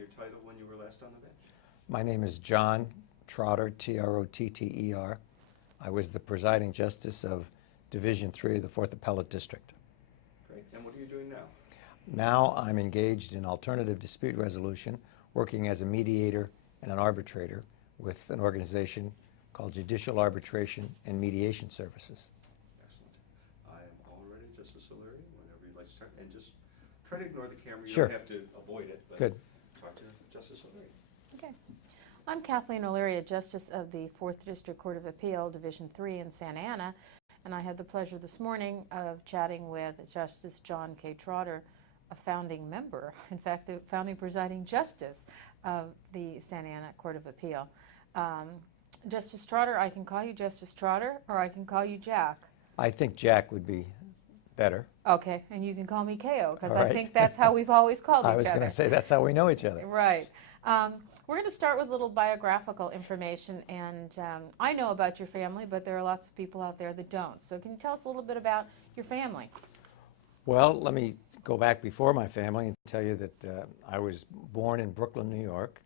your title when you were last on the bench? My name is John Trotter, Trotter. I was the presiding justice of Division III of the 4th Appellate District. Great. And what are you doing now? Now I'm engaged in alternative dispute resolution, working as a mediator and an arbitrator with an organization called Judicial Arbitration and Mediation Services. Excellent. I am all ready, Justice O'Leary, whenever you'd like to start. And just try to ignore the camera. You Sure. don't have to avoid it. But Good. talk to Justice O'Leary. Okay. I'm Kathleen O'Leary, a Justice of the 4th District Court of Appeal, Division III in Santa Ana, and I had the pleasure this morning of chatting with Justice John K. Trotter, a founding member, in fact, the founding presiding justice of the Santa Ana Court of Appeal. Justice Trotter, I can call you Justice Trotter, or I can call you Jack. I think Jack would be better. Okay, and you can call me KO, because All I right. think that's how we've always called each I other. was going to say that's how we know each other. Right. We're going to start with a little biographical information, and I know about your family, but there are lots of people out there that don't. So can you tell us a little bit about your family? Well, let me go back before my family and tell you that I was born in Brooklyn, New York,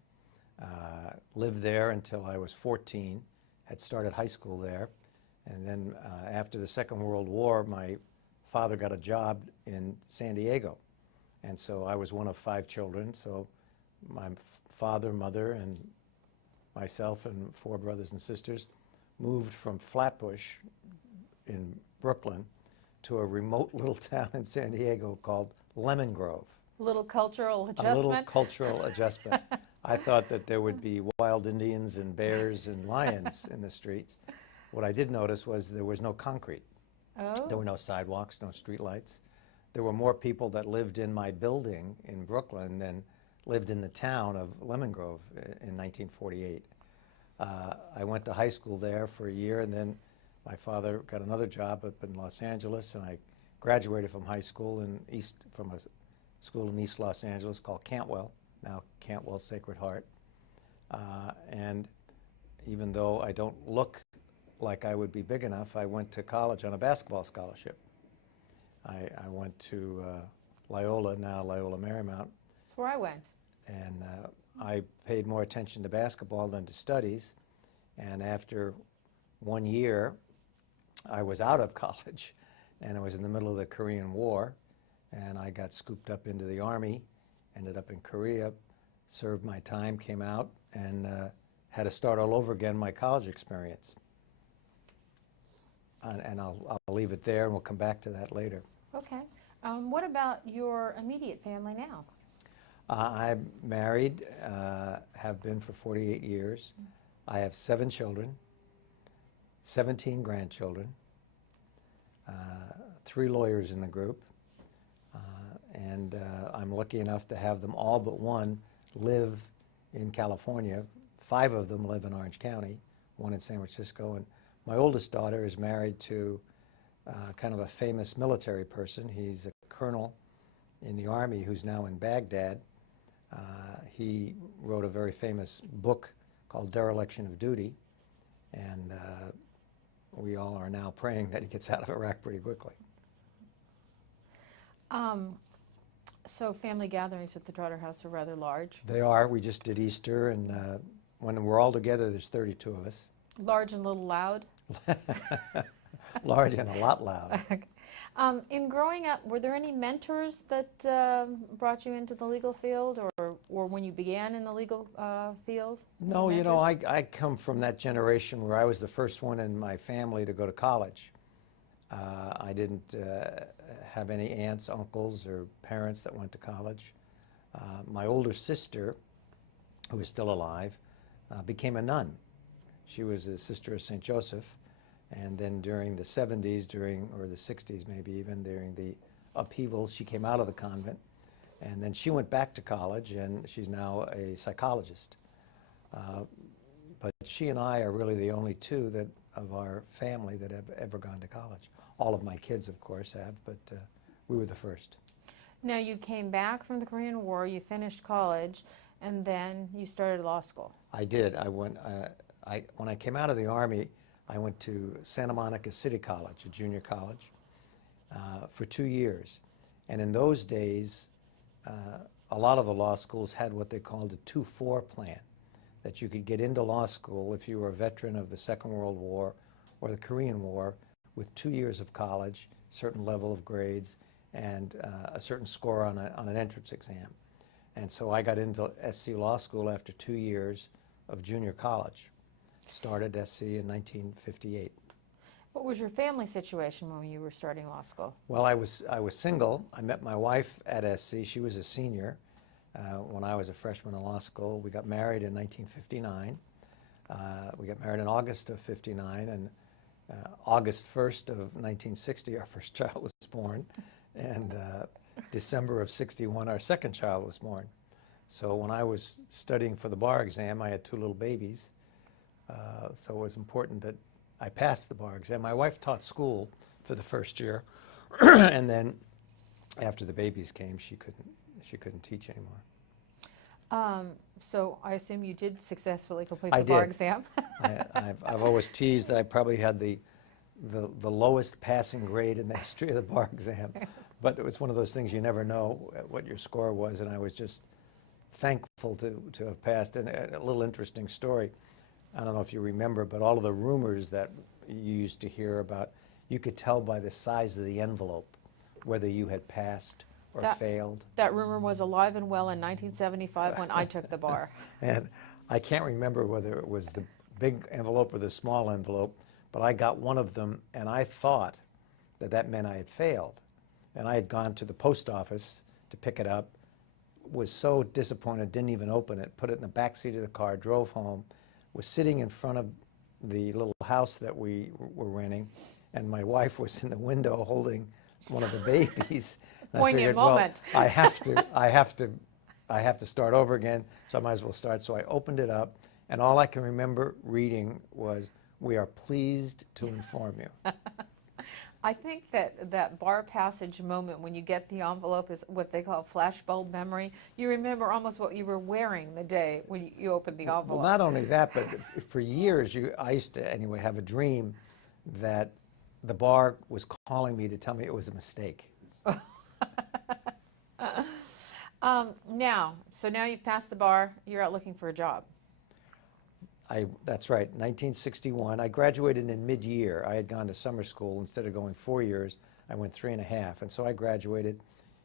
lived there until I was 14, had started high school there, and then after the Second World War, my father got a job in San Diego, and so I was one of 5 children, so my father, mother, and myself and 4 brothers and sisters moved from Flatbush in Brooklyn to a remote little town in San Diego called Lemon Grove. A little cultural adjustment? A little cultural adjustment. I thought that there would be wild Indians and bears and lions in the streets. What I did notice was there was no concrete. Oh. There were no sidewalks, no streetlights. There were more people that lived in my building in Brooklyn than lived in the town of Lemon Grove in 1948. I went to high school there for a year, and then my father got another job up in Los Angeles, and I graduated from high school from a school in East Los Angeles called Cantwell, now Cantwell Sacred Heart. And even though I don't look like I would be big enough, I went to college on a basketball scholarship. I went to Loyola, now Loyola Marymount. That's where I went. And I paid more attention to basketball than to studies. And after 1 year, I was out of college, and I was in the middle of the Korean War, and I got scooped up into the Army, ended up in Korea, served my time, came out, and had to start all over again my college experience. And I'll leave it there, and we'll come back to that later. Okay. What about your immediate family now? I'm married, have been for 48 years. I have 7 children, 17 grandchildren, 3 lawyers in the group, and I'm lucky enough to have them all but one live in California. 5 of them live in Orange County, 1 in San Francisco, and my oldest daughter is married to kind of a famous military person. He's a colonel in the Army who's now in Baghdad. He wrote a very famous book called Dereliction of Duty, and we all are now praying that he gets out of Iraq pretty quickly. So family gatherings at the Trotter House are rather large. They are. We just did Easter, and when we're all together, there's 32 of us. Large and a little loud? Large and a lot loud. In growing up, were there any mentors that brought you into the legal field, or when you began in the legal field? No, you know, I come from that generation where I was the first one in my family to go to college. I didn't have any aunts, uncles, or parents that went to college. My older sister, who is still alive, became a nun. She was a sister of St. Joseph. And then during the 70s, or the 60s maybe even, during the upheavals, she came out of the convent. And then she went back to college, and she's now a psychologist. But she and I are really the only 2 of our family that have ever gone to college. All of my kids, of course, have, but we were the first. Now, you came back from the Korean War, you finished college, and then you started law school. I did. When I came out of the Army, I went to Santa Monica City College, a junior college, for 2 years. And in those days, a lot of the law schools had what they called a 2-4 plan, that you could get into law school if you were a veteran of the Second World War or the Korean War with 2 years of college, certain level of grades, and a certain score on an entrance exam. And so I got into SC Law School after 2 years of junior college. Started SC in 1958. What was your family situation when you were starting law school? Well, I was single. I met my wife at SC. She was a senior when I was a freshman in law school. We got married in 1959. We got married in August of 59, and August 1st of 1960, our first child was born, and December of 61, our second child was born. So when I was studying for the bar exam, I had 2 little babies, so it was important that I passed the bar exam. My wife taught school for the first year, and then after the babies came, she couldn't teach anymore. So I assume you did successfully complete I the bar did. exam. I've always teased that I probably had the lowest passing grade in the history of the bar exam, but it was one of those things you never know what your score was, and I was just thankful to have passed. And a little interesting story, I don't know if you remember, but all of the rumors that you used to hear about, you could tell by the size of the envelope whether you had passed or failed. That rumor was alive and well in 1975 when I took the bar. And I can't remember whether it was the big envelope or the small envelope, but I got one of them, and I thought that meant I had failed. And I had gone to the post office to pick it up, was so disappointed, didn't even open it, put it in the back seat of the car, drove home, was sitting in front of the little house that we were renting, and my wife was in the window holding one of the babies. And Poignant I figured, moment. well, I have to start over again, so I might as well start. So I opened it up, and all I can remember reading was, "We are pleased to inform you." I think that bar passage moment when you get the envelope is what they call flashbulb memory. You remember almost what you were wearing the day when you opened the envelope. Well, not only that, but for years, I used to, anyway, have a dream that the bar was calling me to tell me it was a mistake. So now you've passed the bar, you're out looking for a job. That's right, 1961. I graduated in mid-year. I had gone to summer school. Instead of going 4 years, I went 3.5. And so I graduated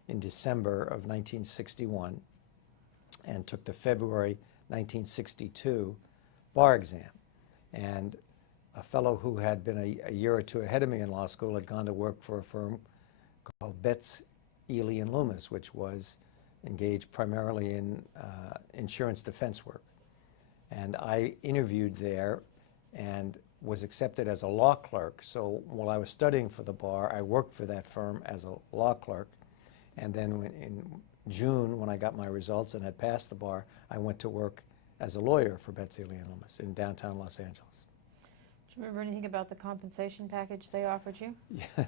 in December of 1961 and took the February 1962 bar exam. And a fellow who had been a year or two ahead of me in law school had gone to work for a firm called Betts, Ely, and Loomis, which was engaged primarily in insurance defense work. And I interviewed there and was accepted as a law clerk. So while I was studying for the bar, I worked for that firm as a law clerk. And then in June, when I got my results and had passed the bar, I went to work as a lawyer for Betts, Ely, and Loomis in downtown Los Angeles. Do you remember anything about the compensation package they offered you? Yeah,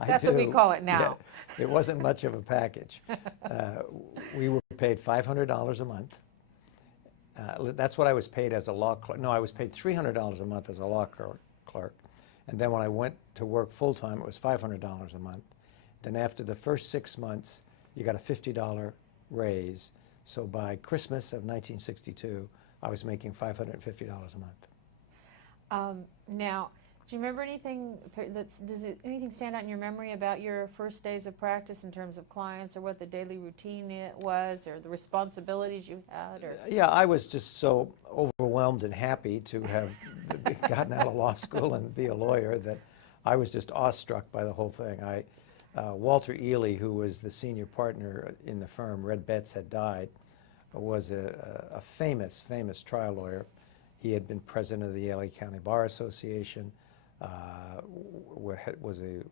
That's what we call it now. Yeah, it wasn't much of a package. We were paid $500 a month. That's what I was paid as a law clerk. No, I was paid $300 a month as a law clerk. And then when I went to work full-time, it was $500 a month. Then after the first 6 months, you got a $50 raise. So by Christmas of 1962, I was making $550 a month. Now, do you remember anything, anything stand out in your memory about your first days of practice in terms of clients, or what the daily routine was, or the responsibilities you had? Or? Yeah, I was just so overwhelmed and happy to have gotten out of law school and be a lawyer that I was just awestruck by the whole thing. Walter Ely, who was the senior partner in the firm, Red Betts had died, was a famous trial lawyer. He had been president of the LA County Bar Association, was a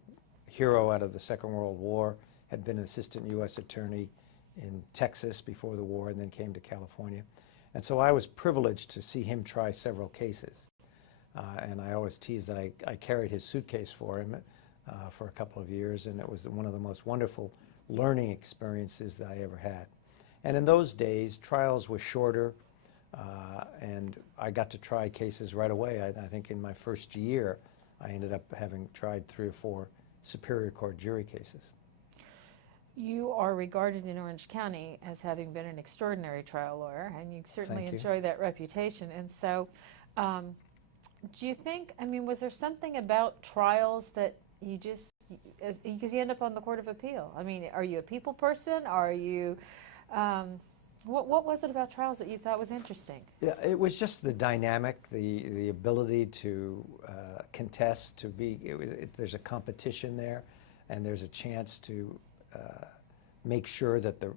hero out of the Second World War, had been an assistant U.S. attorney in Texas before the war, and then came to California. And so I was privileged to see him try several cases. And I always tease that I carried his suitcase for him for a couple of years, and it was one of the most wonderful learning experiences that I ever had. And in those days, trials were shorter, and I got to try cases right away. I think in my first year, I ended up having tried 3 or 4 Superior Court jury cases. You are regarded in Orange County as having been an extraordinary trial lawyer, and you certainly Thank you. enjoy that reputation. And so, do you think, I mean, was there something about trials that you just, because you end up on the Court of Appeal? I mean, are you a people person? Are you, what was it about trials that you thought was interesting? Yeah, it was just the dynamic, the ability to contest, to be, there's a competition there, and there's a chance to make sure that the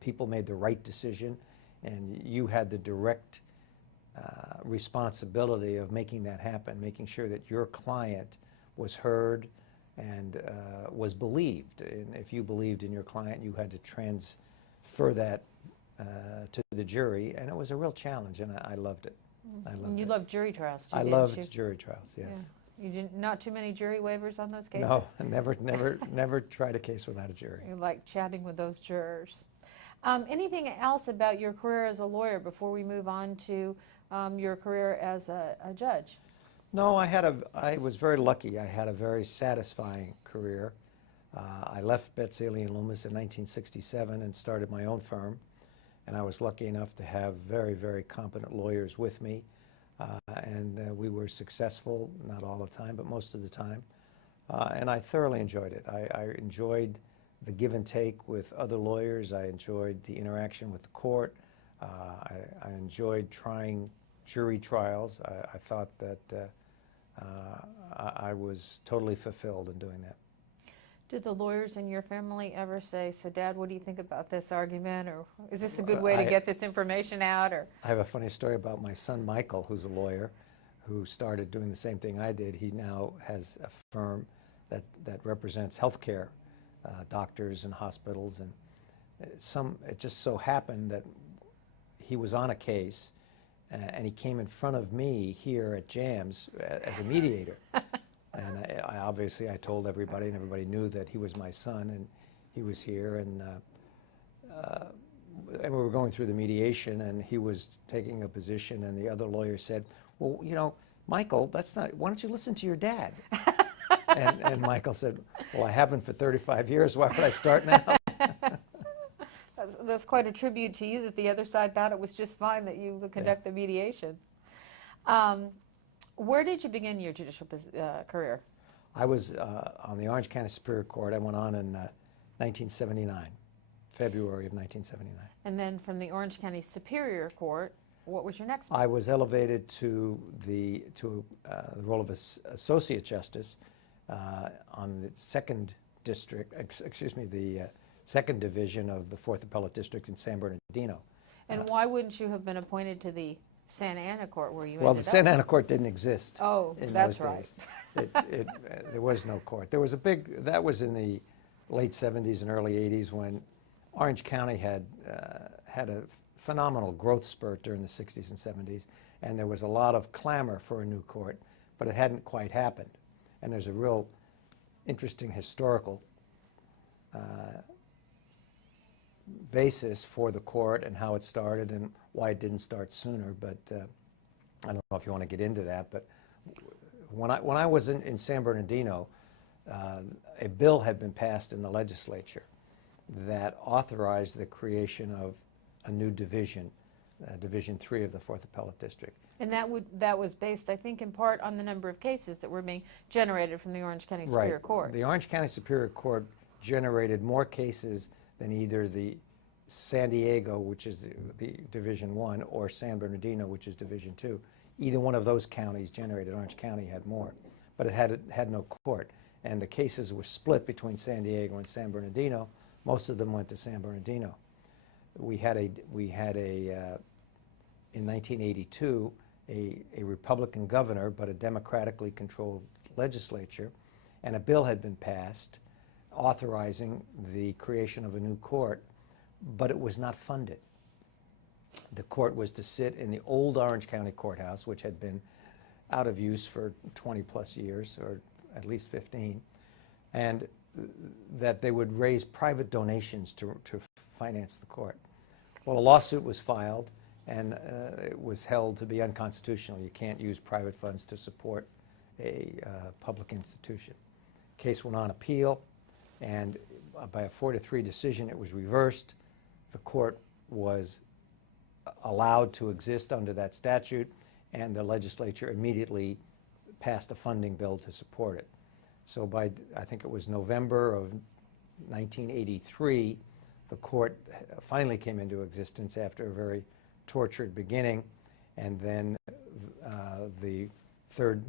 people made the right decision, and you had the direct responsibility of making that happen, making sure that your client was heard and was believed. And if you believed in your client, you had to transfer that to the jury, and it was a real challenge, and I loved it. I loved And you it. loved jury trials, too, I didn't loved you? jury trials, yes. Yeah. You didn't, not too many jury waivers on those cases? No, never tried a case without a jury. You like chatting with those jurors. Anything else about your career as a lawyer before we move on to your career as a judge? No, I was very lucky. I had a very satisfying career. I left Betts, Aley & Loomis in 1967 and started my own firm. And I was lucky enough to have very, very competent lawyers with me. And we were successful, not all the time, but most of the time. And I thoroughly enjoyed it. I enjoyed the give and take with other lawyers. I enjoyed the interaction with the court. I enjoyed trying jury trials. I thought that I was totally fulfilled in doing that. Did the lawyers in your family ever say, so Dad, what do you think about this argument? Or is this a good way to get this information out? Or I have a funny story about my son Michael, who's a lawyer, who started doing the same thing I did. He now has a firm that represents healthcare doctors and hospitals. And it just so happened that he was on a case and he came in front of me here at JAMS as a mediator. And obviously I told everybody, and everybody knew that he was my son, and he was here, and we were going through the mediation, and he was taking a position, and the other lawyer said, well, you know, Michael, why don't you listen to your dad? and Michael said, well, I haven't for 35 years, why would I start now? that's quite a tribute to you that the other side thought it was just fine that you would conduct the mediation. Where did you begin your judicial career? I was on the Orange County Superior Court. I went on in 1979, February of 1979. And then from the Orange County Superior Court, what was your next one? I was elevated to the role of Associate Justice on the second district, the second division of the 4th Appellate District in San Bernardino. And why wouldn't you have been appointed to the Santa Ana Court where you Well, the ended Santa up? Ana Court didn't exist. Oh, in that's those right. days. There was no court. There was that was in the late 70s and early 80s when Orange County had a phenomenal growth spurt during the 60s and 70s, and there was a lot of clamor for a new court, but it hadn't quite happened. And there's a real interesting historical basis for the court and how it started and why it didn't start sooner, but I don't know if you want to get into that. But when I was in San Bernardino, a bill had been passed in the legislature that authorized the creation of a new division, Division 3 of the 4th Appellate District. And that was based, I think, in part on the number of cases that were being generated from the Orange County Superior Court. The Orange County Superior Court generated more cases than either the San Diego, which is the Division 1, or San Bernardino, which is Division 2. Either one of those counties generated. Orange County had more, but it had no court. And the cases were split between San Diego and San Bernardino. Most of them went to San Bernardino. We had in 1982, a Republican governor, but a democratically controlled legislature, and a bill had been passed authorizing the creation of a new court, but it was not funded. The court was to sit in the old Orange County Courthouse, which had been out of use for 20 plus years, or at least 15, and that they would raise private donations to finance the court. Well, a lawsuit was filed, and it was held to be unconstitutional. You can't use private funds to support a public institution. Case went on appeal. And by a 4-3 decision, it was reversed. The court was allowed to exist under that statute, and the legislature immediately passed a funding bill to support it. So by, I think it was November of 1983, the court finally came into existence after a very tortured beginning, and then the third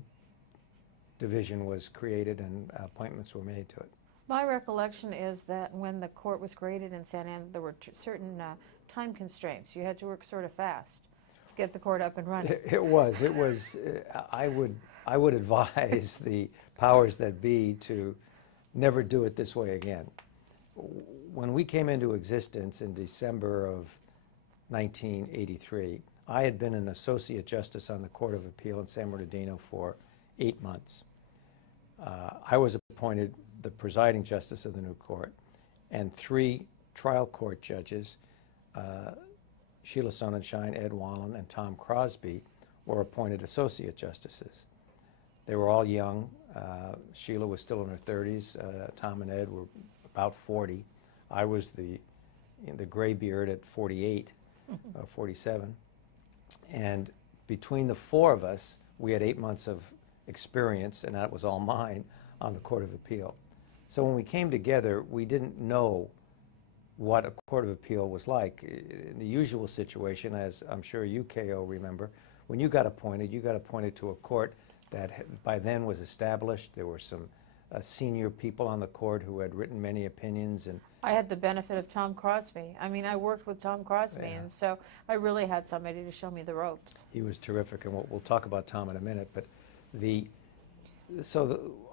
division was created and appointments were made to it. My recollection is that when the court was created in Santa Ana, there were certain time constraints. You had to work sort of fast to get the court up and running. It was. I would advise the powers that be to never do it this way again. When we came into existence in December of 1983, I had been an associate justice on the Court of Appeal in San Bernardino for 8 months. I was appointed the presiding justice of the new court, and 3 trial court judges, Sheila Sonnenschein, Ed Wallen, and Tom Crosby, were appointed associate justices. They were all young. Sheila was still in her 30s. Tom and Ed were about 40. I was the gray beard at 48, 47. And between the 4 of us, we had 8 months of experience, and that was all mine, on the Court of Appeal. So when we came together, we didn't know what a Court of Appeal was like. In the usual situation, as I'm sure you, Ko, remember, when you got appointed to a court that by then was established. There were some senior people on the court who had written many opinions. And I had the benefit of Tom Crosby. I mean, I worked with Tom Crosby, Yeah. and so I really had somebody to show me the ropes. he was terrific, and we'll talk about Tom in a minute. But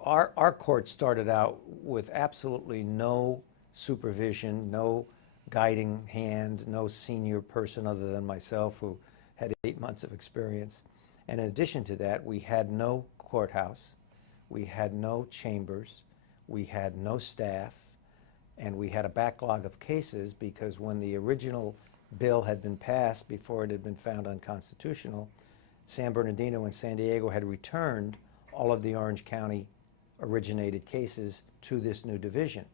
our court started out with absolutely no supervision, no guiding hand, no senior person other than myself who had 8 months of experience. And in addition to that, we had no courthouse, we had no chambers, we had no staff, and we had a backlog of cases because when the original bill had been passed before it had been found unconstitutional, San Bernardino and San Diego had returned all of the Orange County originated cases to this new division.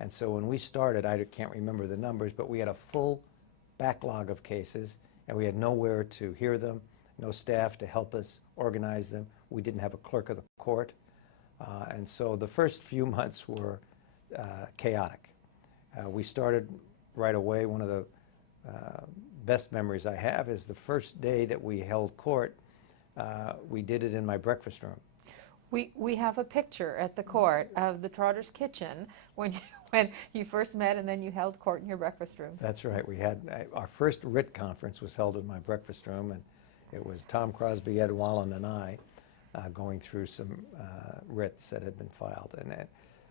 And so when we started, I can't remember the numbers, but we had a full backlog of cases, and we had nowhere to hear them, no staff to help us organize them. We didn't have a clerk of the court. And so the first few months were chaotic. We started right away. One of the best memories I have is the first day that we held court, we did it in my breakfast room. We have a picture at the court of the Trotter's kitchen when you first met, and then you held court in your breakfast room. That's right. We had our first writ conference was held in my breakfast room, and it was Tom Crosby, Ed Wallen, and I going through some writs that had been filed. And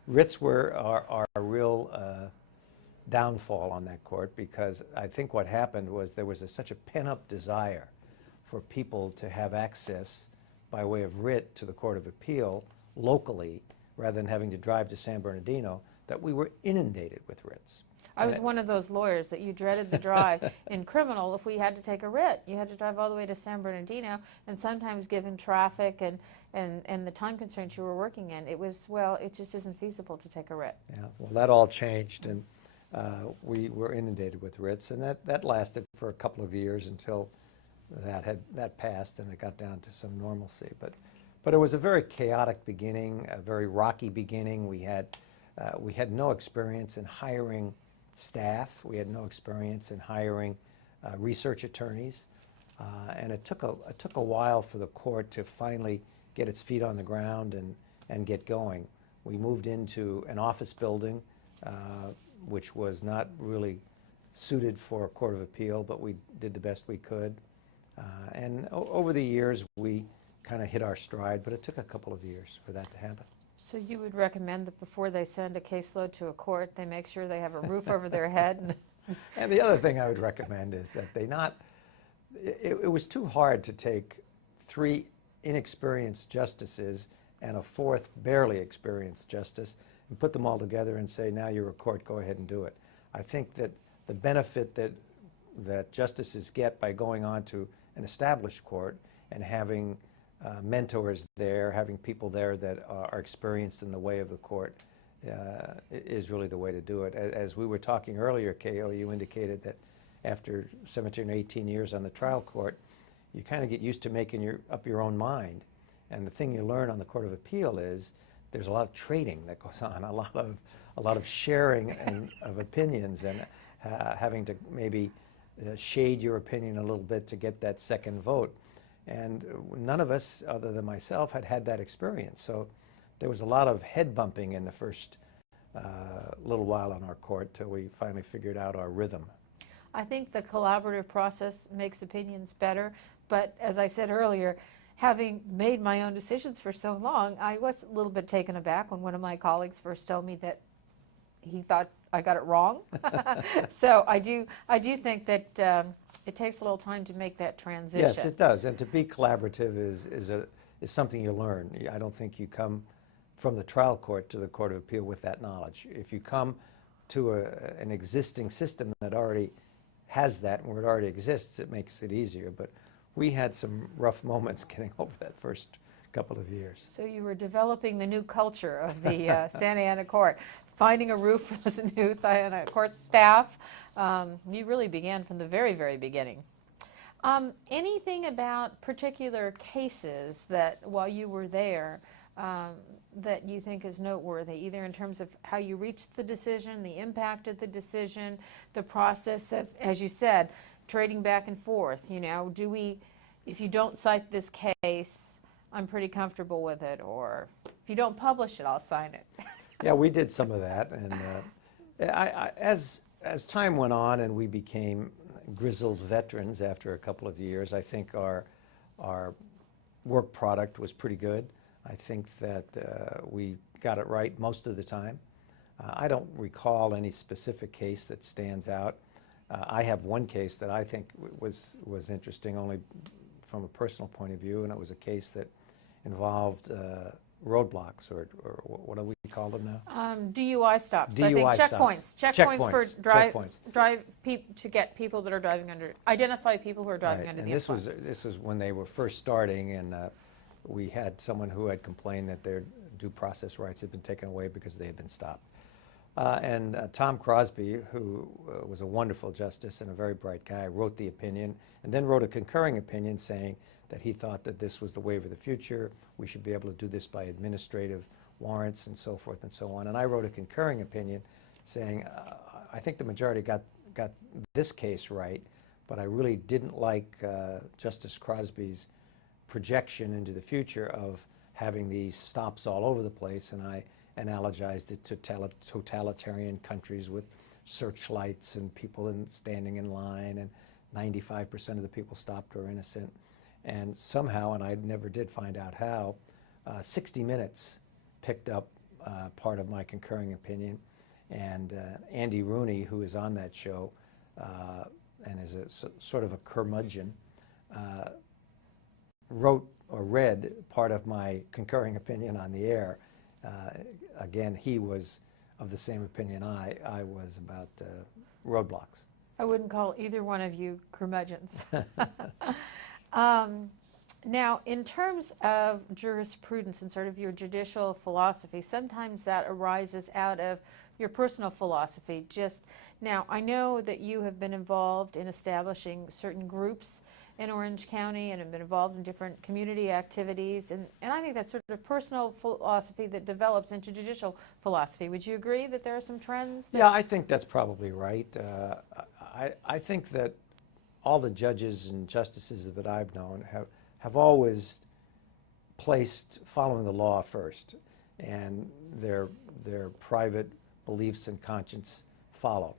writs were our real downfall on that court, because I think what happened was there was such a pent-up desire for people to have access by way of writ to the Court of Appeal locally, rather than having to drive to San Bernardino, that we were inundated with writs. I was one of those lawyers that you dreaded the drive. In criminal, if we had to take a writ, you had to drive all the way to San Bernardino, and sometimes given traffic and the time constraints you were working in, it just isn't feasible to take a writ. Yeah, well, that all changed, and we were inundated with writs, and that lasted for a couple of years until that passed and it got down to some normalcy. But it was a very chaotic beginning, a very rocky beginning. We had no experience in hiring staff. We had no experience in hiring research attorneys, and it took a while for the court to finally get its feet on the ground and get going. We moved into an office building, which was not really suited for a court of appeal, but we did the best we could. And over the years, we kind of hit our stride, but it took a couple of years for that to happen. So you would recommend that before they send a caseload to a court, they make sure they have a roof over their head? And the other thing I would recommend is that it was too hard to take 3 inexperienced justices and a 4th barely experienced justice and put them all together and say, now you're a court, go ahead and do it. I think that the benefit that justices get by going on to an established court and having mentors there, having people there that are experienced in the way of the court, is really the way to do it. As we were talking earlier, Ko, you indicated that after 17 or 18 years on the trial court, you kind of get used to making up your own mind. And the thing you learn on the Court of Appeal is there's a lot of trading that goes on, a lot of sharing of opinions, and having to maybe shade your opinion a little bit to get that second vote. And none of us, other than myself, had that experience. So there was a lot of head bumping in the first little while on our court till we finally figured out our rhythm. I think the collaborative process makes opinions better, but as I said earlier, having made my own decisions for so long, I was a little bit taken aback when one of my colleagues first told me that he thought I got it wrong. So I do think that it takes a little time to make that transition. Yes, it does. And to be collaborative is something you learn. I don't think you come from the trial court to the Court of Appeal with that knowledge. If you come to an existing system that already has that, and where it already exists, it makes it easier. But we had some rough moments getting over that first couple of years. So you were developing the new culture of the Santa Ana Court, finding a roof for the new Santa Ana Court staff. You really began from the very, very beginning. Anything about particular cases that, while you were there, that you think is noteworthy, either in terms of how you reached the decision, the impact of the decision, the process of, as you said, trading back and forth? You know, if you don't cite this case, I'm pretty comfortable with it, or if you don't publish it, I'll sign it. Yeah, we did some of that, and as time went on and we became grizzled veterans after a couple of years, I think our work product was pretty good. I think that we got it right most of the time. I don't recall any specific case that stands out. I have one case that I think was interesting only from a personal point of view, and it was a case that involved roadblocks, or what do we call them now? DUI stops. DUI I think checkpoints. Checkpoints To get people that are driving under, identify people who are driving under the influence. This was when they were first starting, and we had someone who had complained that their due process rights had been taken away because they had been stopped. And Tom Crosby, who was a wonderful justice and a very bright guy, wrote the opinion, and then wrote a concurring opinion saying that he thought that this was the way of the future. We should be able to do this by administrative warrants and so forth and so on. And I wrote a concurring opinion saying, I think the majority got this case right, but I really didn't like Justice Crosby's projection into the future of having these stops all over the place, and I analogized it to totalitarian countries with searchlights and people standing in line, and 95% of the people stopped were innocent. And somehow, and I never did find out how, 60 Minutes picked up part of my concurring opinion, and Andy Rooney, who is on that show and is sort of a curmudgeon, wrote or read part of my concurring opinion on the air. Again, he was of the same opinion I was about roadblocks. I wouldn't call either one of you curmudgeons. Now, in terms of jurisprudence and sort of your judicial philosophy, sometimes that arises out of your personal philosophy. Just now, I know that you have been involved in establishing certain groups in Orange County and have been involved in different community activities, and I think that's sort of personal philosophy that develops into judicial philosophy. Would you agree that there are some trends? Yeah, I think that's probably right. I think that all the judges and justices that I've known have always placed following the law first, and their private beliefs and conscience follow.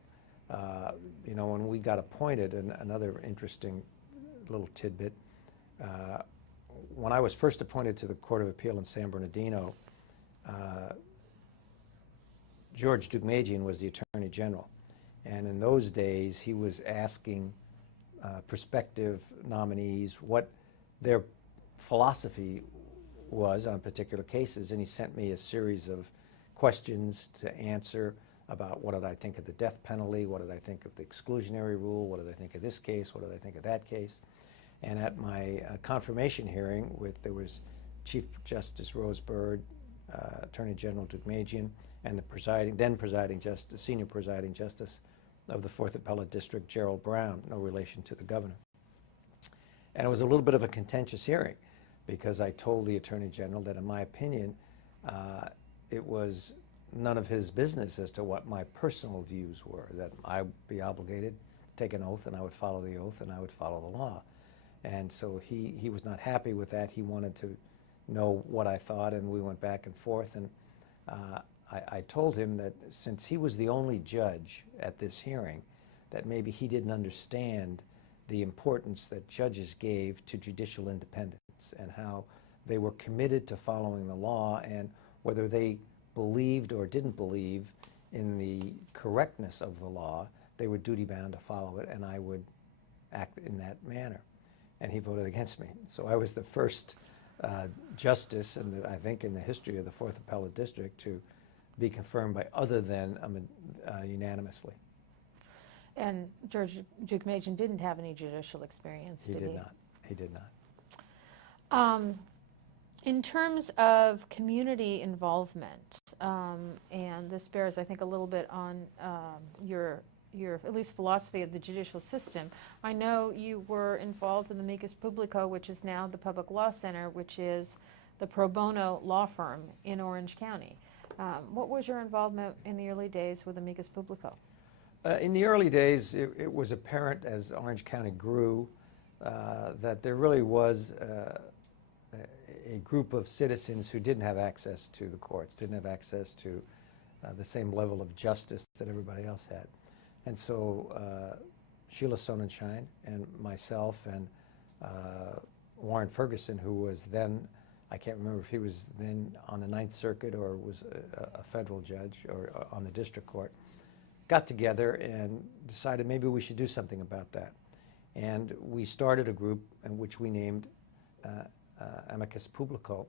You know, when we got appointed, and another interesting little tidbit, when I was first appointed to the Court of Appeal in San Bernardino, George Deukmejian was the Attorney General, and in those days he was asking prospective nominees what their philosophy was on particular cases, and he sent me a series of questions to answer about what did I think of the death penalty, what did I think of the exclusionary rule, what did I think of this case, what did I think of that case. And at my confirmation hearing, there was Chief Justice Rose Byrd, Attorney General Deukmejian and the senior presiding justice of the 4th Appellate District, Gerald Brown, no relation to the governor. And it was a little bit of a contentious hearing because I told the Attorney General that, in my opinion, it was none of his business as to what my personal views were, that I would be obligated to take an oath and I would follow the oath and I would follow the law. And so he was not happy with that. He wanted to know what I thought, and we went back and forth. And I told him that since he was the only judge at this hearing, that maybe he didn't understand the importance that judges gave to judicial independence and how they were committed to following the law, and whether they believed or didn't believe in the correctness of the law, they were duty-bound to follow it, and I would act in that manner. And he voted against me. So I was the first justice, I think, in the history of the 4th Appellate District to be confirmed by other than unanimously. And Judge Deukmejian didn't have any judicial experience, did he? He did not. He did not. In terms of community involvement, and this bears, I think, a little bit on your at least philosophy of the judicial system. I know you were involved in the Amicus Publico, which is now the Public Law Center, which is the pro bono law firm in Orange County. What was your involvement in the early days with Amicus Publico? In the early days, it was apparent as Orange County grew that there really was a group of citizens who didn't have access to the courts, didn't have access to the same level of justice that everybody else had. And so Sheila Sonnenschein and myself and Warren Ferguson, who was then, I can't remember if he was then on the Ninth Circuit or was a federal judge or on the district court, got together and decided maybe we should do something about that. And we started a group in which we named Amicus Publico.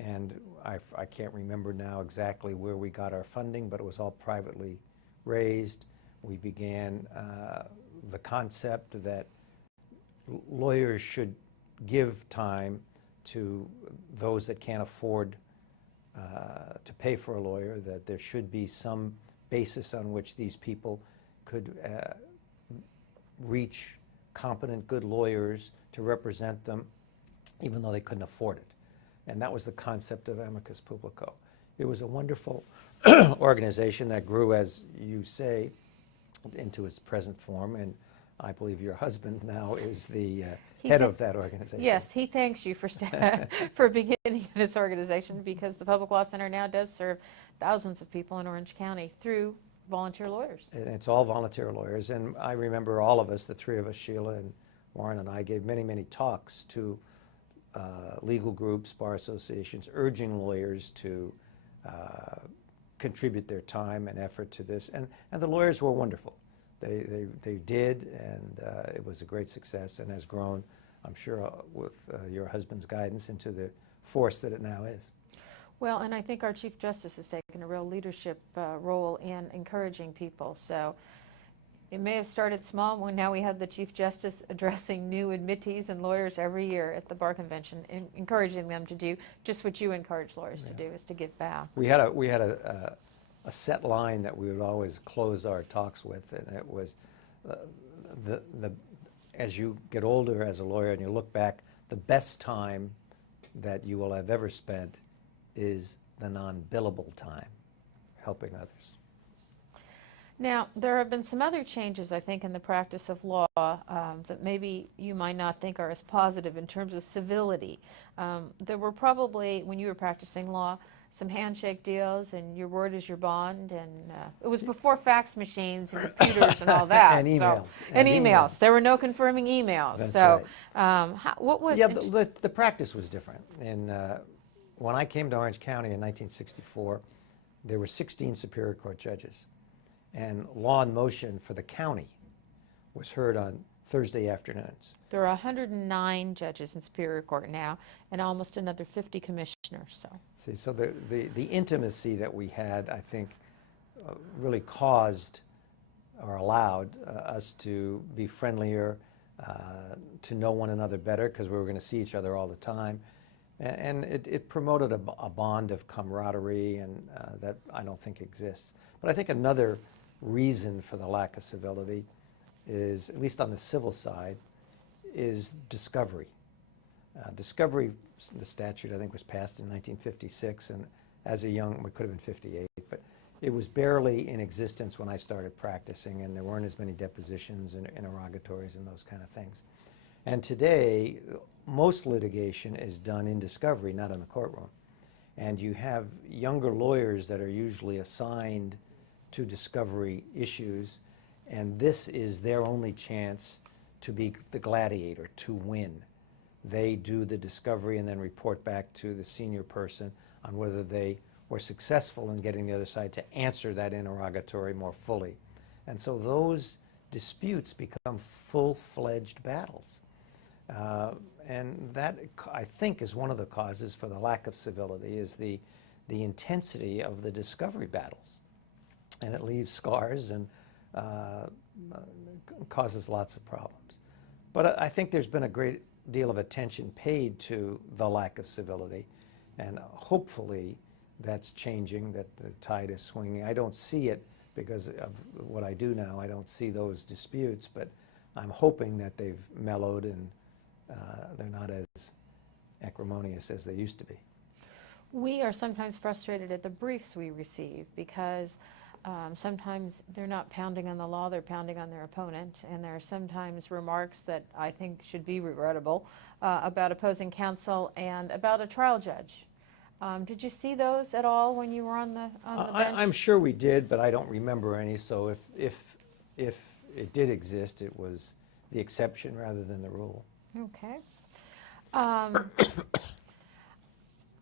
And I can't remember now exactly where we got our funding, but it was all privately raised. We began the concept that lawyers should give time to those that can't afford to pay for a lawyer, that there should be some basis on which these people could reach competent, good lawyers to represent them, even though they couldn't afford it. And that was the concept of Amicus Publico. It was a wonderful organization that grew, as you say, into its present form, and I believe your husband now is the head of that organization. Yes, he thanks you for for beginning this organization, because the Public Law Center now does serve thousands of people in Orange County through volunteer lawyers. And it's all volunteer lawyers, and I remember all of us, the three of us, Sheila and Warren and I, gave many, many talks to legal groups, bar associations, urging lawyers to contribute their time and effort to this, and the lawyers were wonderful. They did, and it was a great success and has grown, I'm sure, with your husband's guidance into the force that it now is. Well, and I think our Chief Justice has taken a real leadership role in encouraging people. So it may have started small, when now we have the Chief Justice addressing new admittees and lawyers every year at the Bar Convention, encouraging them to do just what you encourage lawyers to do, is to give back. We had a set line that we would always close our talks with, and it was as you get older as a lawyer and you look back, the best time that you will have ever spent is the non-billable time, helping others. Now, there have been some other changes, I think, in the practice of law that maybe you might not think are as positive in terms of civility. There were probably, when you were practicing law, some handshake deals, and your word is your bond, and it was before fax machines and computers and all that. And emails. So, and emails. There were no confirming emails. That's so, right. What was... Yeah, the practice was different. And when I came to Orange County in 1964, there were 16 Superior Court judges. And law in motion for the county was heard on Thursday afternoons. There are 109 judges in Superior Court now, and almost another 50 commissioners. See, so the intimacy that we had, I think, really caused or allowed us to be friendlier, to know one another better, because we were going to see each other all the time. And it promoted a bond of camaraderie and that I don't think exists. But I think another reason for the lack of civility is, at least on the civil side, is discovery. Discovery, the statute I think was passed in 1956, and as a young, it could have been 58, but it was barely in existence when I started practicing, and there weren't as many depositions and interrogatories and those kind of things. And today, most litigation is done in discovery, not in the courtroom. And you have younger lawyers that are usually assigned to discovery issues, and this is their only chance to be the gladiator, to win. They do the discovery and then report back to the senior person on whether they were successful in getting the other side to answer that interrogatory more fully. And so those disputes become full-fledged battles. And that, I think, is one of the causes for the lack of civility, is the intensity of the discovery battles. And it leaves scars and causes lots of problems. But I think there's been a great deal of attention paid to the lack of civility, and hopefully that's changing, that the tide is swinging. I don't see it because of what I do now. I don't see those disputes, but I'm hoping that they've mellowed and they're not as acrimonious as they used to be. We are sometimes frustrated at the briefs we receive because sometimes they're not pounding on the law, they're pounding on their opponent, and there are sometimes remarks that I think should be regrettable about opposing counsel and about a trial judge. Did you see those at all when you were on the bench? I'm sure we did, but I don't remember any, so if it did exist, it was the exception rather than the rule. Okay.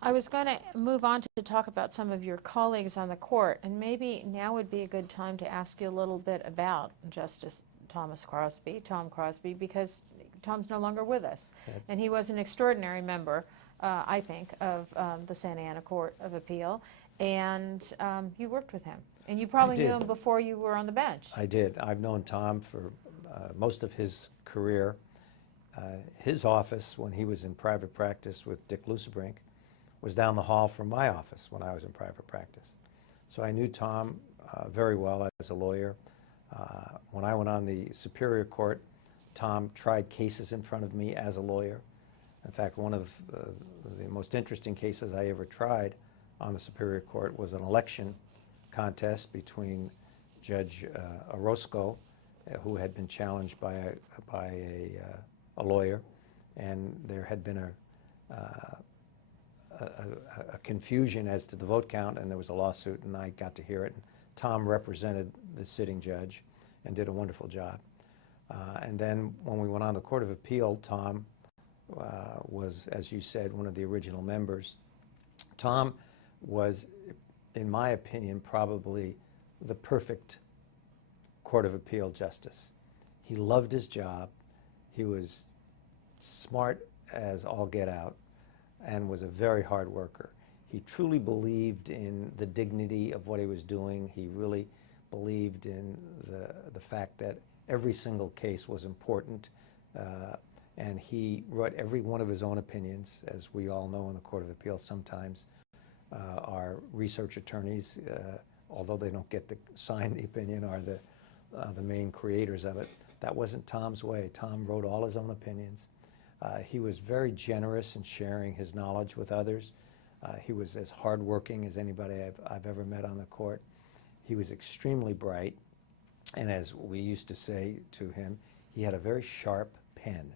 I was going to move on to talk about some of your colleagues on the court, and maybe now would be a good time to ask you a little bit about Justice Tom Crosby, because Tom's no longer with us. And he was an extraordinary member, I think, of the Santa Ana Court of Appeal, and you worked with him. And you probably knew him before you were on the bench. I did. I've known Tom for most of his career. His office, when he was in private practice with Dick Lucebrink, was down the hall from my office when I was in private practice. So I knew Tom very well as a lawyer. When I went on the Superior Court, Tom tried cases in front of me as a lawyer. In fact, one of the most interesting cases I ever tried on the Superior Court was an election contest between Judge Orozco, who had been challenged by a lawyer, and there had been a confusion as to the vote count, and there was a lawsuit, and I got to hear it. And Tom represented the sitting judge and did a wonderful job. And then when we went on the Court of Appeal, Tom was, as you said, one of the original members. Tom was, in my opinion, probably the perfect Court of Appeal justice. He loved his job. He was smart as all get out and was a very hard worker. He truly believed in the dignity of what he was doing. He really believed in the fact that every single case was important, and he wrote every one of his own opinions. As we all know in the Court of Appeal, sometimes our research attorneys, although they don't get to sign the opinion, are the main creators of it. That wasn't Tom's way. Tom wrote all his own opinions. He was very generous in sharing his knowledge with others. He was as hardworking as anybody I've ever met on the court. He was extremely bright, and as we used to say to him, he had a very sharp pen.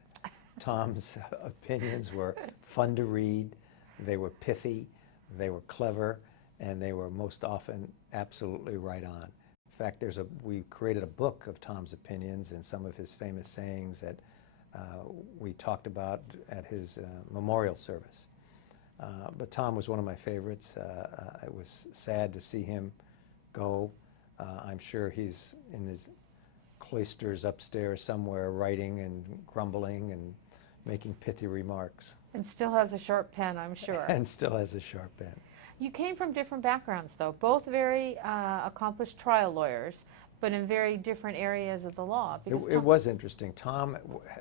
Tom's opinions were fun to read, they were pithy, they were clever, and they were most often absolutely right on. In fact, we created a book of Tom's opinions and some of his famous sayings that we talked about at his memorial service. But Tom was one of my favorites. It was sad to see him go. I'm sure he's in his cloisters upstairs somewhere writing and grumbling and making pithy remarks. And still has a sharp pen, I'm sure. And still has a sharp pen. You came from different backgrounds, though, both very accomplished trial lawyers, but in very different areas of the law. It was interesting. Tom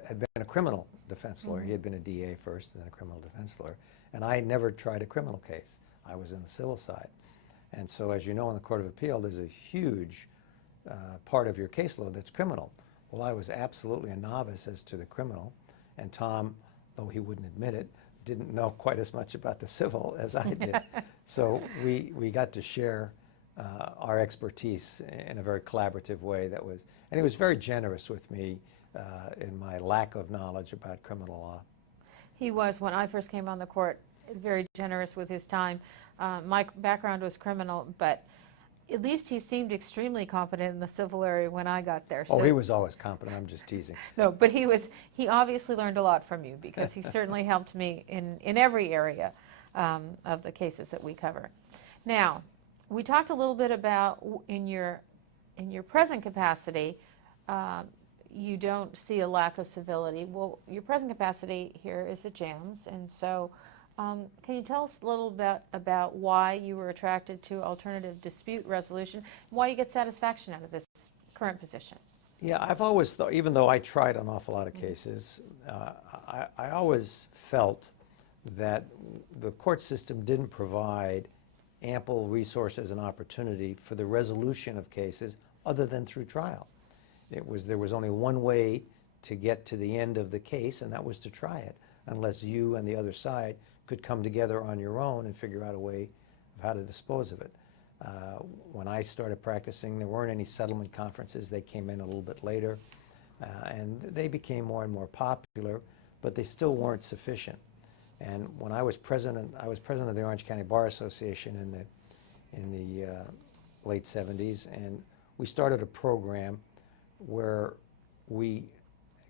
had been a criminal defense lawyer. He had been a DA first and then a criminal defense lawyer. And I never tried a criminal case. I was in the civil side. And so, as you know, in the Court of Appeal, there's a huge part of your caseload that's criminal. Well, I was absolutely a novice as to the criminal, and Tom, though he wouldn't admit it, didn't know quite as much about the civil as I did. So we got to share our expertise in a very collaborative way and he was very generous with me in my lack of knowledge about criminal law. He was, when I first came on the court, very generous with his time. My background was criminal, but at least he seemed extremely competent in the civil area when I got there. Oh, he was always competent. I'm just teasing. No, but he obviously learned a lot from you, because he certainly helped me in every area of the cases that we cover. Now, we talked a little bit about in your present capacity, you don't see a lack of civility. Well, your present capacity here is at JAMS, and so can you tell us a little bit about why you were attracted to alternative dispute resolution, why you get satisfaction out of this current position? Yeah, I've always thought, even though I tried an awful lot of cases, I always felt that the court system didn't provide ample resources and opportunity for the resolution of cases other than through trial. There was only one way to get to the end of the case, and that was to try it, unless you and the other side could come together on your own and figure out a way of how to dispose of it. When I started practicing, there weren't any settlement conferences. They came in a little bit later, and they became more and more popular, but they still weren't sufficient. And when I was president of the Orange County Bar Association in the late 70s, and we started a program where we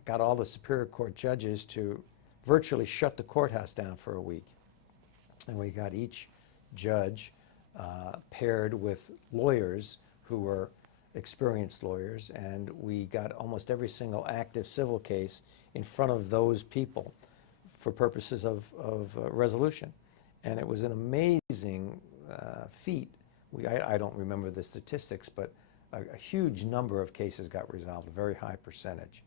got all the Superior Court judges to virtually shut the courthouse down for a week. And we got each judge paired with lawyers who were experienced lawyers, and we got almost every single active civil case in front of those people for purposes of resolution. And it was an amazing feat. I don't remember the statistics, but a huge number of cases got resolved, a very high percentage.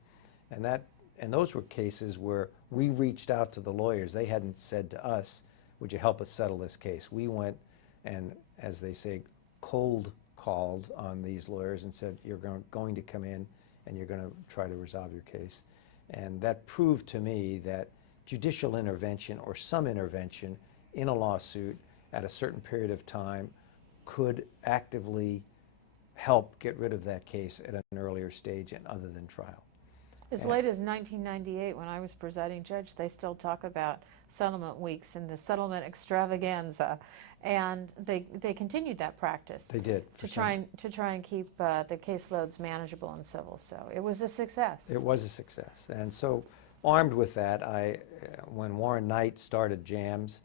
And those were cases where we reached out to the lawyers. They hadn't said to us, would you help us settle this case? We went and, as they say, cold called on these lawyers and said, you're going to come in and you're going to try to resolve your case. And that proved to me that judicial intervention or some intervention in a lawsuit at a certain period of time could actively help get rid of that case at an earlier stage and other than trial. As late as 1998, when I was presiding judge, they still talk about settlement weeks and the settlement extravaganza, and they continued that practice. They did. To try and keep the caseloads manageable in civil. So it was a success. It was a success. And so, armed with that, when Warren Knight started JAMS,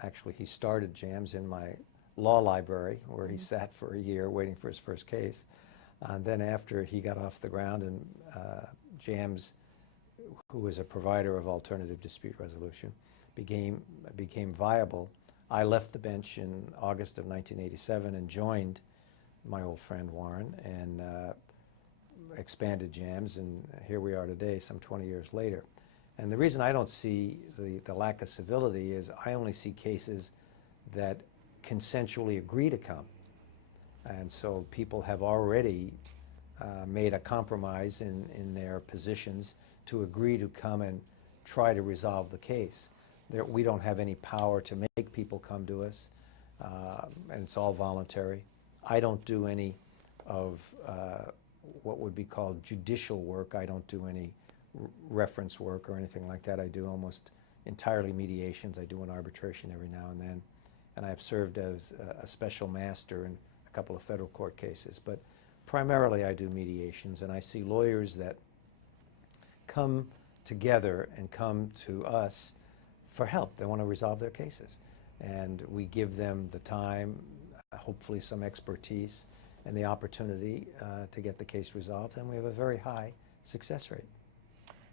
actually he started JAMS in my law library, where he sat for a year waiting for his first case. And then after he got off the ground and JAMS, who was a provider of alternative dispute resolution, became viable, I left the bench in August of 1987 and joined my old friend Warren and expanded JAMS, and here we are today, some 20 years later. And the reason I don't see the lack of civility is I only see cases that consensually agree to come. And so people have already made a compromise in their positions to agree to come and try to resolve the case. We don't have any power to make people come to us, and it's all voluntary. I don't do any of what would be called judicial work. I don't do any reference work or anything like that. I do almost entirely mediations. I do an arbitration every now and then. And I've served as a special master in a couple of federal court cases. But primarily I do mediations, and I see lawyers that come together and come to us for help. They want to resolve their cases. And we give them the time, hopefully some expertise, and the opportunity to get the case resolved, and we have a very high success rate.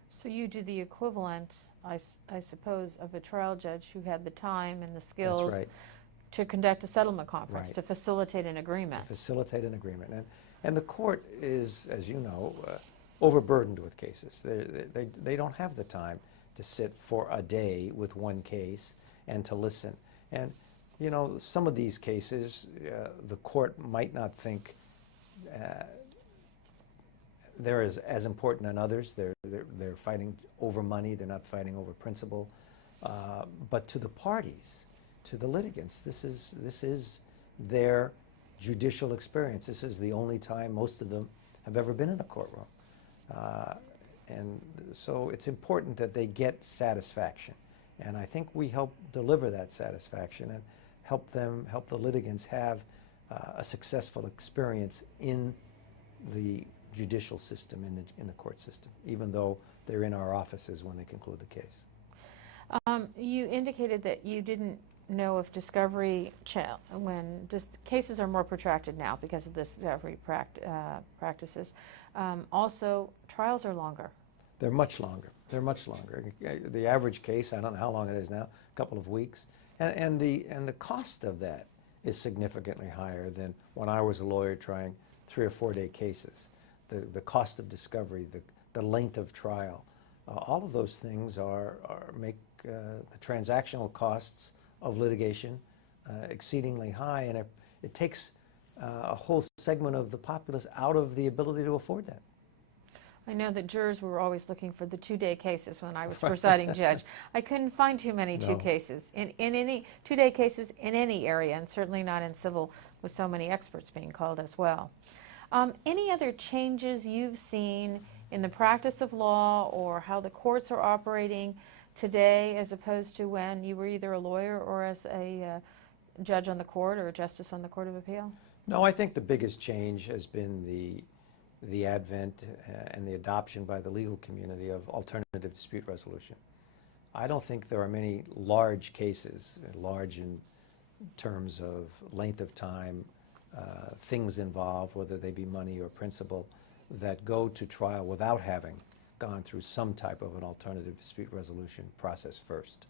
So you do the equivalent, I suppose, of a trial judge who had the time and the skills to conduct a settlement conference, to facilitate an agreement. To facilitate an agreement. And the court is, as you know, overburdened with cases. They don't have the time to sit for a day with one case and to listen. And you know, some of these cases, the court might not think they're as important than others. They're fighting over money. They're not fighting over principle. But to the parties, to the litigants, this is their judicial experience. This is the only time most of them have ever been in a courtroom. And so it's important that they get satisfaction. And I think we help deliver that satisfaction and help the litigants have a successful experience in the judicial system, in the court system, even though they're in our offices when they conclude the case. You indicated that you didn't know if discovery, when cases are more protracted now because of this discovery practices. Also, trials are longer. They're much longer. They're much longer. The average case, I don't know how long it is now, a couple of weeks. And the cost of that is significantly higher than when I was a lawyer trying 3 or 4 day cases. The cost of discovery, the length of trial, all of those things make the transactional costs of litigation exceedingly high, and it takes a whole segment of the populace out of the ability to afford that. I know that jurors were always looking for the 2 day cases when I was presiding judge. I couldn't find too many 2 cases in any 2 day cases in any area, and certainly not in civil with so many experts being called as well. Any other changes you've seen in the practice of law or how the courts are operating today as opposed to when you were either a lawyer or as a judge on the court or a justice on the Court of Appeal? No, I think the biggest change has been the advent and the adoption by the legal community of alternative dispute resolution. I don't think there are many large cases, large in terms of length of time, things involved, whether they be money or principle, that go to trial without having gone through some type of an alternative dispute resolution process first.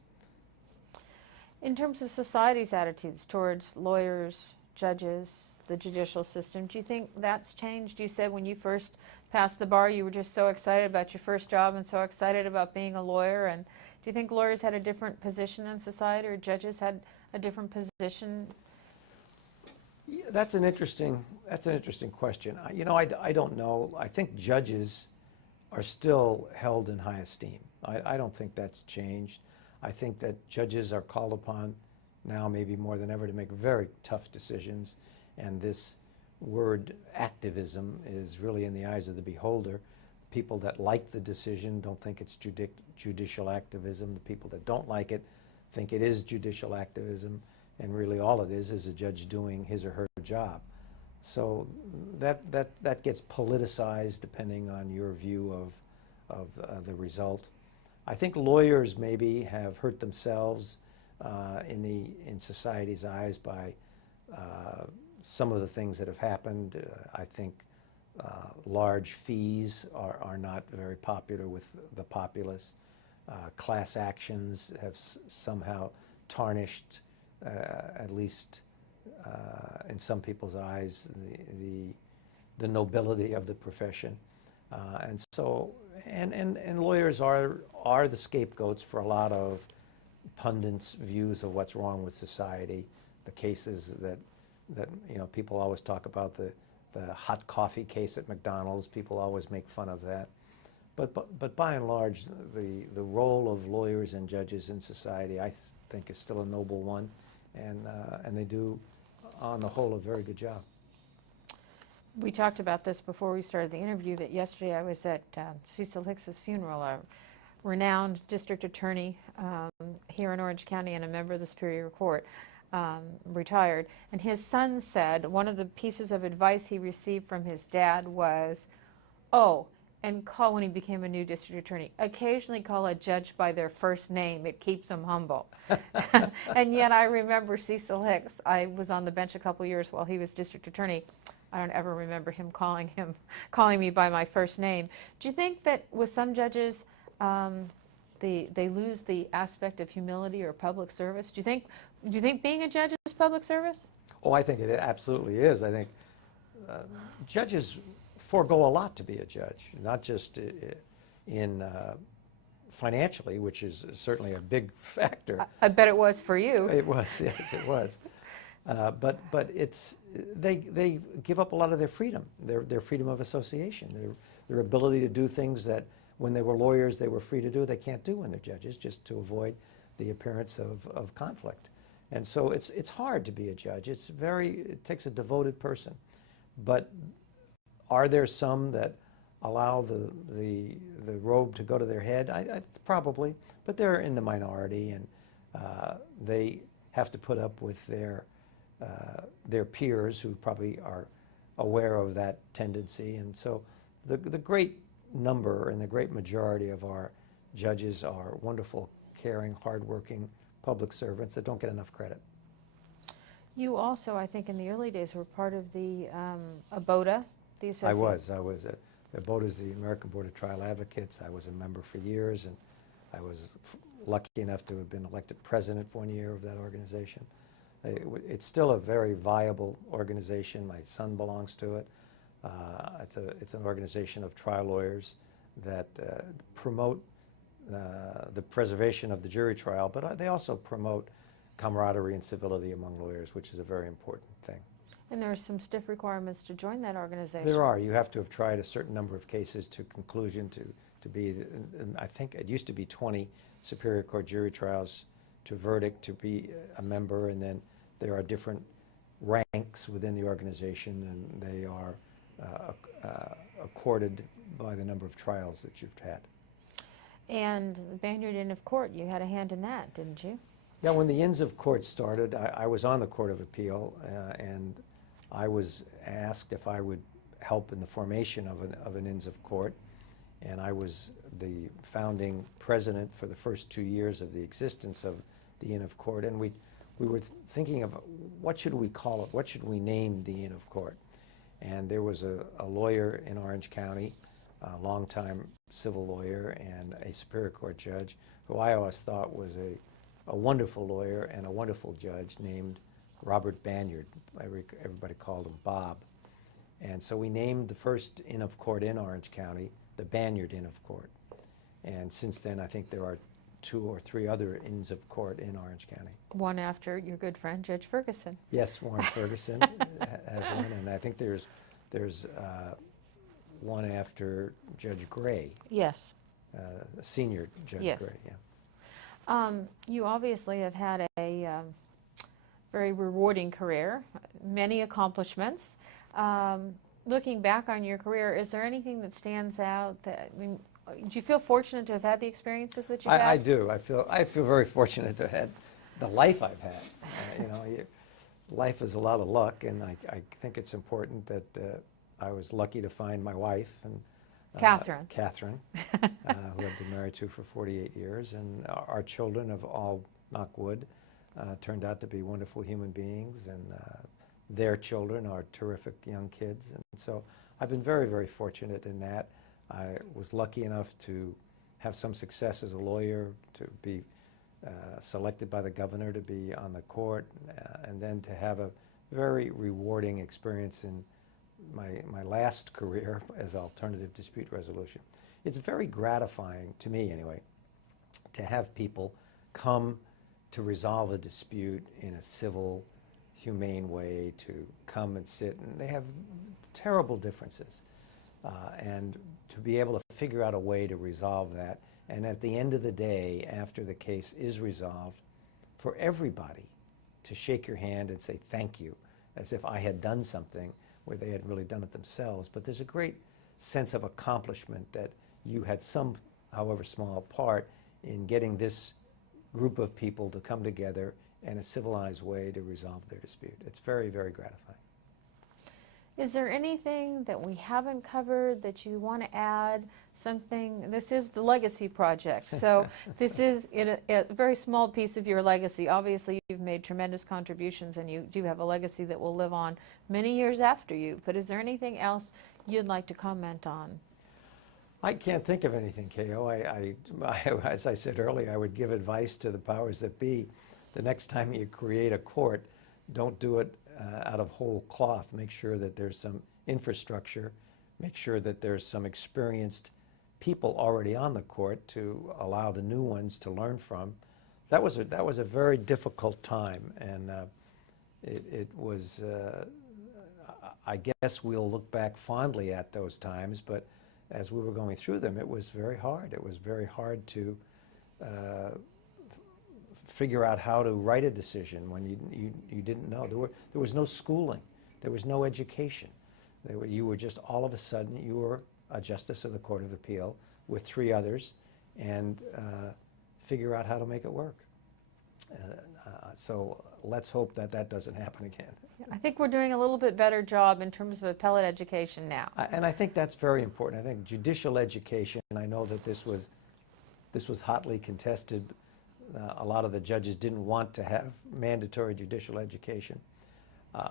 In terms of society's attitudes towards lawyers, judges, the judicial system, do you think that's changed? You said when you first passed the bar you were just so excited about your first job and so excited about being a lawyer, and do you think lawyers had a different position in society or judges had a different position? Yeah, that's an interesting question. You know, I don't know. I think judges are still held in high esteem. I don't think that's changed. I think that judges are called upon now maybe more than ever to make very tough decisions, and this word activism is really in the eyes of the beholder. People that like the decision don't think it's judicial activism. The people that don't like it think it is judicial activism, and really all it is a judge doing his or her job. So that gets politicized depending on your view of the result. I think lawyers maybe have hurt themselves in society's eyes by some of the things that have happened. I think large fees are not very popular with the populace. Class actions have somehow tarnished, at least in some people's eyes, the nobility of the profession. And so, and lawyers are the scapegoats for a lot of pundits' views of what's wrong with society. The cases that you know, people always talk about the hot coffee case at McDonald's. People always make fun of that. But by and large, the role of lawyers and judges in society, I think, is still a noble one, and they do, on the whole, a very good job. We talked about this before we started the interview, that yesterday I was at Cecil Hicks's funeral, a renowned district attorney here in Orange County and a member of the Superior Court, retired. And his son said one of the pieces of advice he received from his dad was, and call, when he became a new district attorney, occasionally call a judge by their first name. It keeps them humble. And yet I remember Cecil Hicks. I was on the bench a couple years while he was district attorney. I don't ever remember him calling me by my first name. Do you think that with some judges, they lose the aspect of humility or public service? Do you think being a judge is public service? Oh, I think it absolutely is. I think judges forego a lot to be a judge, not just in financially, which is certainly a big factor. I bet it was for you. It was, yes, it was. But they give up a lot of their freedom, their freedom of association, their ability to do things that when they were lawyers they were free to do, they can't do when they're judges, just to avoid the appearance of conflict. And so it's hard to be a judge. It takes a devoted person. But are there some that allow the robe to go to their head? Probably, but they're in the minority, and they have to put up with their peers who probably are aware of that tendency. And so the great number and the great majority of our judges are wonderful, caring, hardworking public servants that don't get enough credit. You also, I think in the early days, were part of the ABOTA, the association. I was. ABOTA is the American Board of Trial Advocates. I was a member for years, and I was lucky enough to have been elected president for 1 year of that organization. It's still a very viable organization. My son belongs to it. It's an organization of trial lawyers that promote the preservation of the jury trial, but they also promote camaraderie and civility among lawyers, which is a very important thing. And there are some stiff requirements to join that organization. There are. You have to have tried a certain number of cases to conclusion to be, and I think it used to be 20 Superior Court jury trials to verdict to be a member, and then there are different ranks within the organization, and they are accorded by the number of trials that you've had. And the Banyard Inn of Court, you had a hand in that, didn't you? Yeah, when the Inns of Court started, I was on the Court of Appeal, and I was asked if I would help in the formation of an Inns of Court, and I was the founding president for the first 2 years of the existence of the Inn of Court, and we were thinking of what should we call it, what should we name the Inn of Court. And there was a lawyer in Orange County, a longtime civil lawyer and a Superior Court judge, who I always thought was a wonderful lawyer and a wonderful judge, named Robert Banyard. Everybody called him Bob. And so we named the first Inn of Court in Orange County the Banyard Inn of Court. And since then, I think there are 2 or 3 other Inns of Court in Orange County. One after your good friend, Judge Ferguson. Yes, Warren Ferguson has one, and I think there's one after Judge Gray. Yes. Senior Judge Yes. Gray, yeah. You obviously have had a very rewarding career, many accomplishments. Looking back on your career, is there anything that stands out that, I mean, do you feel fortunate to have had the experiences that you've had? I do. I feel very fortunate to have had the life I've had. Life is a lot of luck, and I think it's important that I was lucky to find my wife, and Catherine. who I've been married to for 48 years, and our children have all, knock wood, turned out to be wonderful human beings, and their children are terrific young kids. And so I've been very, very fortunate in that. I was lucky enough to have some success as a lawyer, to be selected by the governor to be on the court, and then to have a very rewarding experience in my last career as alternative dispute resolution. It's very gratifying, to me anyway, to have people come to resolve a dispute in a civil, humane way, to come and sit, and they have terrible differences. And to be able to figure out a way to resolve that, and at the end of the day, after the case is resolved, for everybody to shake your hand and say thank you, as if I had done something where they hadn't really done it themselves. But there's a great sense of accomplishment that you had some, however small, part in getting this group of people to come together in a civilized way to resolve their dispute. It's very, very gratifying. Is there anything that we haven't covered that you want to add? Something, this is the legacy project, so this is a very small piece of your legacy. Obviously, you've made tremendous contributions, and you do have a legacy that will live on many years after you. But is there anything else you'd like to comment on? I can't think of anything, Ko. As I said earlier, I would give advice to the powers that be. The next time you create a court, don't do it out of whole cloth. Make sure that there's some infrastructure make sure that there's some experienced people already on the court to allow the new ones to learn from. That was a very difficult time, and it was, I guess we'll look back fondly at those times, but as we were going through them, it was very hard. It was very hard to figure out how to write a decision when you didn't know. There was no schooling. There was no education. You were just, all of a sudden, you were a justice of the Court of Appeal with 3 others, and figure out how to make it work. So let's hope that that doesn't happen again. I think we're doing a little bit better job in terms of appellate education now. And I think that's very important. I think judicial education, and I know that this was hotly contested. A lot of the judges didn't want to have mandatory judicial education.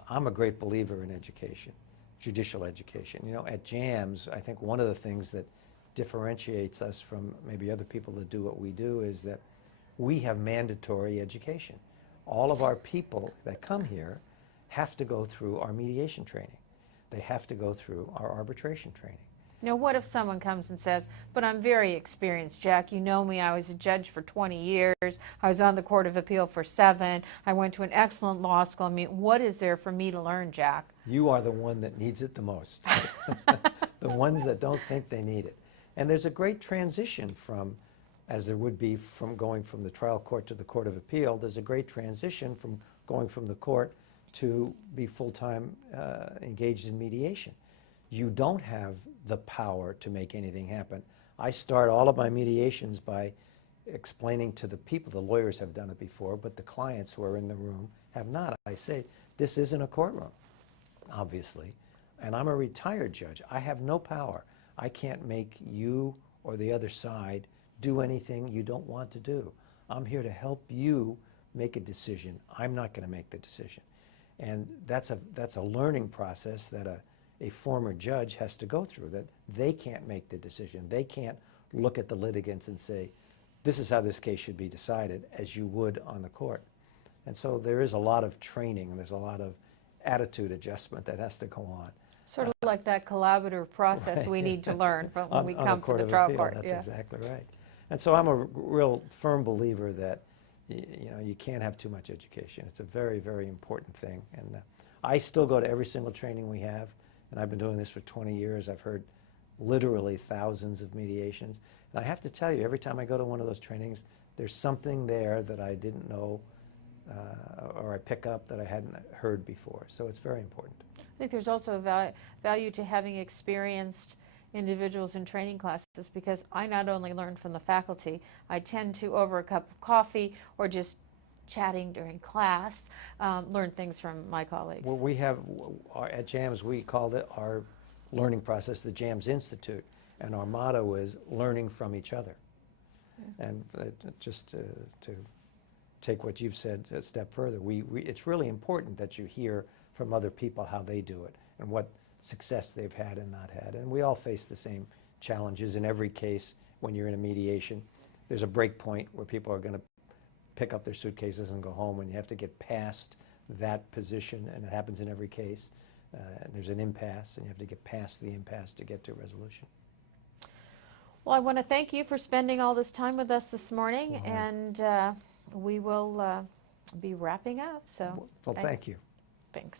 I'm a great believer in education, judicial education. You know, at JAMS, I think one of the things that differentiates us from maybe other people that do what we do is that we have mandatory education. All of our people that come here have to go through our mediation training. They have to go through our arbitration training. Now, what if someone comes and says, but I'm very experienced, Jack. You know me. I was a judge for 20 years. I was on the Court of Appeal for 7. I went to an excellent law school. I mean, what is there for me to learn, Jack? You are the one that needs it the most. The ones that don't think they need it. And there's a great transition from, as there would be from going from the trial court to the Court of Appeal, there's a great transition from going from the court to be full-time engaged in mediation. You don't have the power to make anything happen. I start all of my mediations by explaining to the people, the lawyers have done it before, but the clients who are in the room have not. I say, this isn't a courtroom, obviously, and I'm a retired judge. I have no power. I can't make you or the other side do anything you don't want to do. I'm here to help you make a decision. I'm not going to make the decision. And that's a learning process that a former judge has to go through, that they can't make the decision. They can't look at the litigants and say, this is how this case should be decided, as you would on the court. And so there is a lot of training, and there's a lot of attitude adjustment that has to go on. Sort of like that collaborative process Right. we need to learn from when we come to the of trial Appeal. court. That's Yeah. exactly right. And so I'm a real firm believer that you know, you can't have too much education. It's a very, very important thing. And I still go to every single training we have, and I've been doing this for 20 years. I've heard literally thousands of mediations. And I have to tell you, every time I go to one of those trainings, there's something there that I didn't know or I pick up that I hadn't heard before. So it's very important. I think there's also a value to having experienced individuals in training classes, because I not only learn from the faculty, I tend to, over a cup of coffee or just chatting during class, learn things from my colleagues. Well, we have, at JAMS, we called it our learning process the JAMS Institute, and our motto is learning from each other. Yeah. And just to take what you've said a step further, it's really important that you hear from other people how they do it and what success they've had and not had. And we all face the same challenges in every case. When you're in a mediation, there's a break point where people are going to pick up their suitcases and go home, and you have to get past that position, and it happens in every case. And there's an impasse, and you have to get past the impasse to get to a resolution. Well, I want to thank you for spending all this time with us this morning, Right. and we will be wrapping up. So, Well, thanks. thank you. Thanks.